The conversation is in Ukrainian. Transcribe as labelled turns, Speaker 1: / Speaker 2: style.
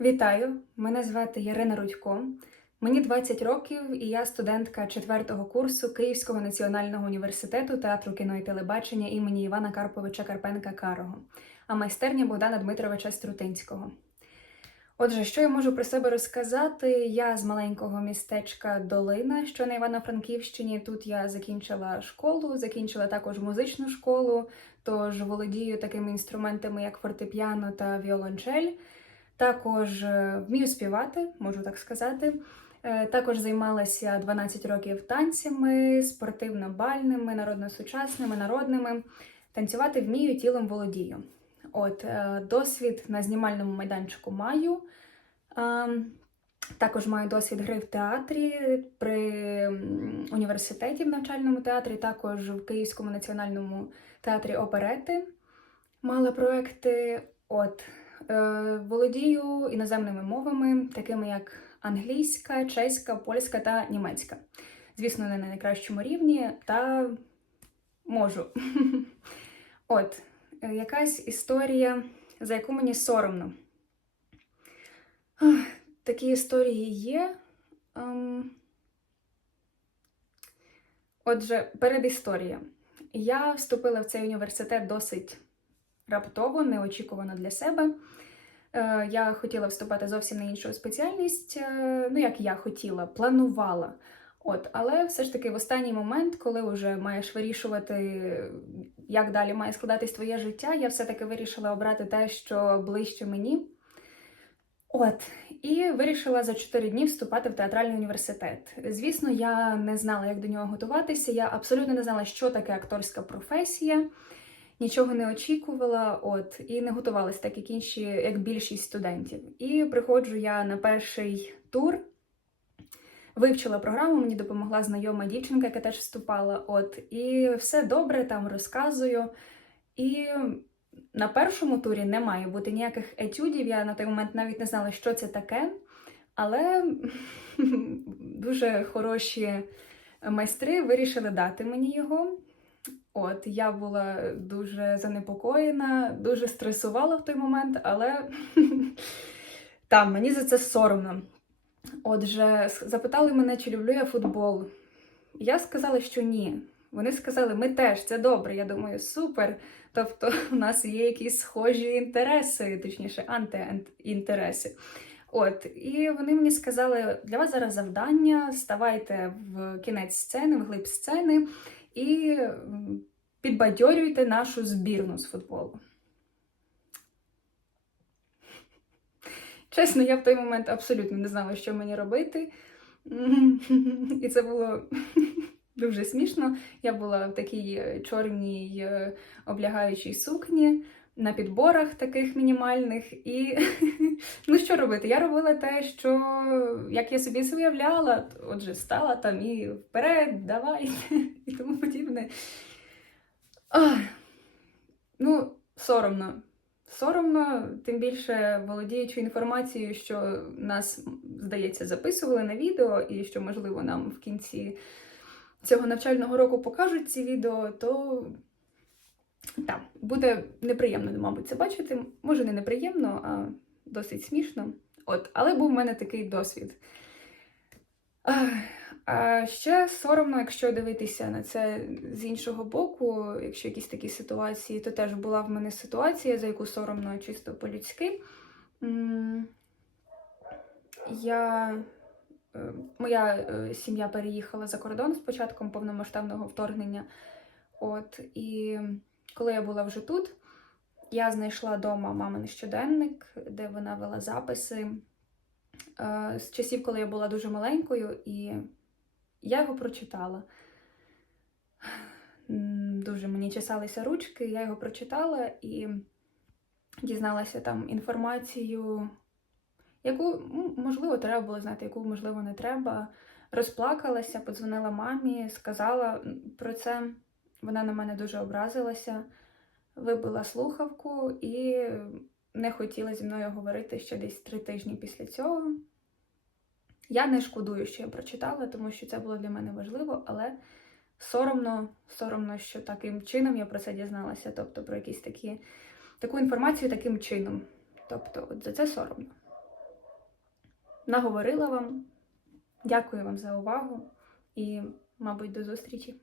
Speaker 1: Вітаю! Мене звати Ярина Рудько. Мені 20 років, і я студентка четвертого курсу Київського національного університету театру кіно і телебачення імені Івана Карповича Карпенка Карого, а майстерня Богдана Дмитровича Струтинського. Отже, що я можу про себе розказати? Я з маленького містечка Долина, що на Івано-Франківщині. Тут я закінчила школу, закінчила також музичну школу, тож володію такими інструментами, як фортепіано та віолончель. Також е, вмію співати, можу так сказати. Е, Також займалася 12 років танцями, спортивно-бальними, народно-сучасними, народними. Танцювати вмію, тілом володію. От, е, досвід на знімальному майданчику маю. Також маю досвід гри в театрі при університеті в навчальному театрі, також в Київському національному театрі оперети. Мала проекти. От, Володію іноземними мовами, такими як англійська, чеська, польська та німецька. Звісно, не на найкращому рівні, та можу. От, е, якась історія, за яку мені соромно. Такі історії є. Ем, Отже, передісторія. Я вступила в цей університет досить раптово, неочікувано для себе. Е, Я хотіла вступати зовсім на іншу спеціальність. е, Ну, як я хотіла, планувала. От, але все ж таки в останній момент, коли вже маєш вирішувати, як далі має складатись твоє життя, я все-таки вирішила обрати те, що ближче мені. От, і вирішила за 4 дні вступати в театральний університет. Звісно, я не знала, як до нього готуватися. Я абсолютно не знала, що таке акторська професія нічого не очікувала, от і не готувалася так, як інші, як більшість студентів. І приходжу я на перший тур. Вивчила програму, мені допомогла знайома дівчинка, яка теж вступала. От, і все добре там розказую. І на першому турі не має бути ніяких етюдів. Я на той момент навіть не знала, що це таке. Але дуже хороші майстри вирішили дати мені його. От, я була дуже занепокоєна, дуже стресувала в той момент, але там мені за це соромно. Отже, запитали мене, чи люблю я футбол. Я сказала, що ні. Вони сказали, ми теж, це добре. Я думаю, супер. Тобто, у нас є якісь схожі інтереси, точніше, антиінтереси. От, і вони мені сказали: для вас зараз завдання, ставайте в кінець сцени, в глиб сцени і підбадьорюйте нашу збірну з футболу. Чесно, я в той момент абсолютно не знала, що мені робити. І це було дуже смішно. Я була в такій е, чорній е, облягаючій сукні. На підборах таких мінімальних, і ну що робити? Я робила те, що як я собі уявляла, отже, стала там і вперед, давай, і тому подібне. Ах, ну, соромно. Соромно, тим більше володіючи інформацією, що нас, здається, записували на відео, і що, можливо, нам в кінці цього навчального року покажуть ці відео, то так, буде неприємно, мабуть, це бачити. Може, не неприємно, а досить смішно. От, але був в мене такий досвід. А ще соромно, якщо дивитися на це з іншого боку, якщо якісь такі ситуації, то теж була в мене ситуація, за яку соромно чисто по-людськи. Я, е, моя е, сім'я переїхала за кордон з початком повномасштабного вторгнення. От, і коли я була вже тут, я знайшла вдома мамин щоденник, де вона вела записи е, з часів, коли я була дуже маленькою, і я його прочитала. Дуже мені чесалися ручки, я його прочитала і дізналася там інформацію, яку, можливо, треба було знати, яку, можливо, не треба. Розплакалася, подзвонила мамі, сказала про це. Вона на мене дуже образилася, вибила слухавку і не хотіла зі мною говорити ще десь три тижні після цього. Я не шкодую, що я прочитала, тому що це було для мене важливо, але соромно, соромно, що таким чином я про це дізналася, тобто про якісь такі, таку інформацію таким чином. Тобто, от за це соромно. наговорила вам. Дякую вам за увагу і, мабуть, до зустрічі.